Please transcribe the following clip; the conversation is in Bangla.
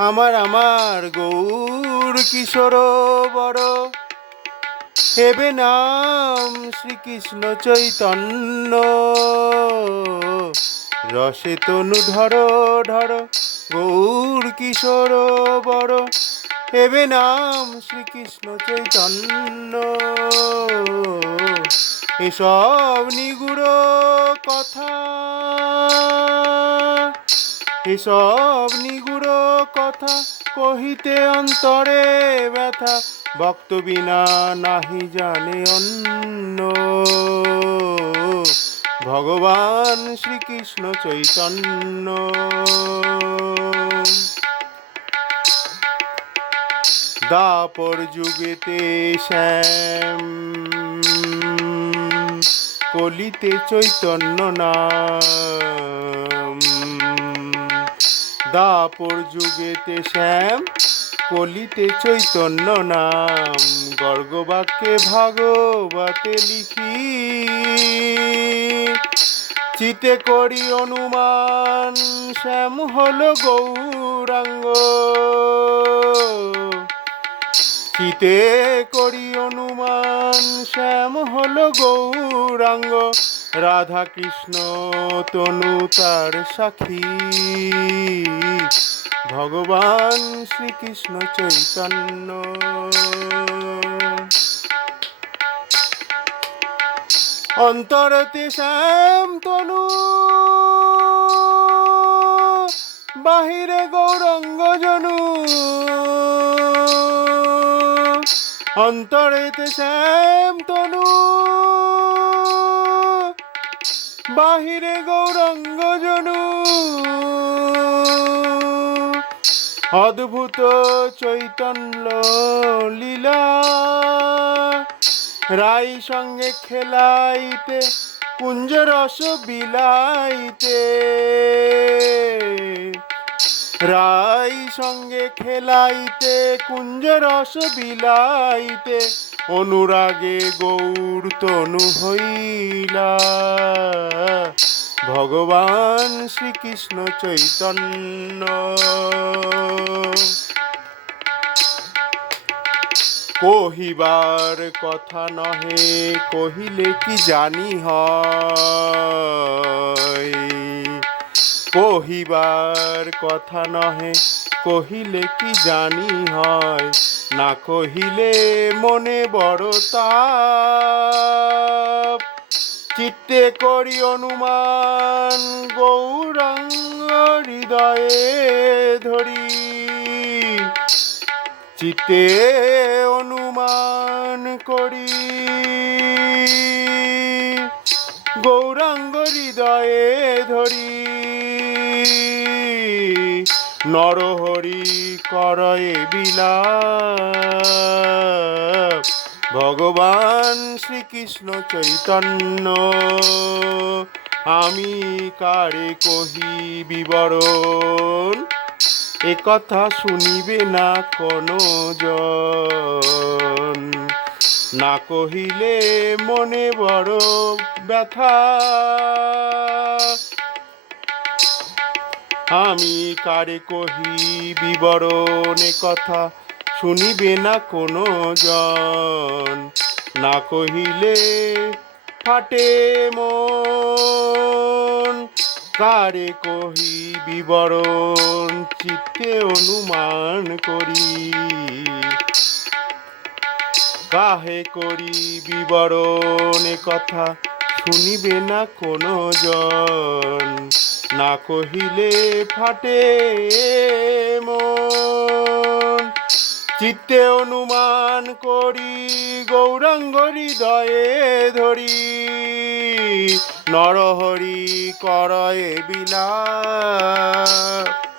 আমার আমার গৌর কিশোর বড়। হেবে নাম শ্রীকৃষ্ণ চৈতন্য। রসে তনু ধর ধর, গৌর কিশোর বড়। হেবে নাম শ্রীকৃষ্ণ চৈতন্য। এসব নিগুড় কথা। এসব নিগুড় কথা কহিতে অন্তরে ব্যথা। ভক্ত বিনা নাহি জানে অন্য। ভগবান শ্রীকৃষ্ণ চৈতন্য। দাপর যুগেতে শ্যাম। কলিতে চৈতন্য নাম। দাপর যুগেতে শ্যাম, কলিতে চৈতন্য নাম। গর্গবাক্যে ভাগবতে লিখি, চিতে করি অনুমান, শ্যাম হল গৌরাঙ্গ। চিতে করি অনুমান, শ্যাম হল গৌরাঙ্গ। রাধা কৃষ্ণ, তনু তার সাক্ষী ভগবান শ্রীকৃষ্ণ চৈতন্য। অন্তরতে শ্যাম তনু। বাহিরে গৌরঙ্গ জনু। অন্তরেতে শ্যাম তনু। বাহিরে গৌরঙ্গ জনু। অদ্ভুত চৈতন্য লীলা। রাই সঙ্গে খেলাইতে, কুঞ্জ রস বিলাইতে। রাই সঙ্গে খেলাইতে, কুঞ্জ রস বিলাইতে, অনুরাগে গৌর তনু হইলা। ভগবান শ্রীকৃষ্ণ চৈতন্য। কহিবার কথা নহে, কহিলে কি জানি হয়? কহিবার কথা নহে, কহিলে কি জানি হয়? না কহিলে মনে বড় তাপ। চিত্তে করি অনুমান, গৌরাঙ্গ হৃদয়ে ধরি। চিতে অনুমান করি, গৌরাঙ্গ হৃদয়ে ধরি। নরহরি করয়ে বিলাপ ভগবান শ্রীকৃষ্ণ চৈতন্য, আমি কারে কহি বিবরণ? এ কথা শুনিবে না কোনো জন না কহিলে মনে বড় ব্যথা। আমি কারে কহি বিবরণ? কথা শুনিবে না কোনো জন না কহিলে ফাটে মন। কারে কহি বিবরণ, চিত্তে অনুমান করি। কাহে করি বিবরণ কথা শুনিবে না কোনো জন না কহিলে ফাটে মন। চিত্তে অনুমান করি গৌরাঙ্গ হৃদয়ে ধরি। নরহরি করয়ে বিলাপ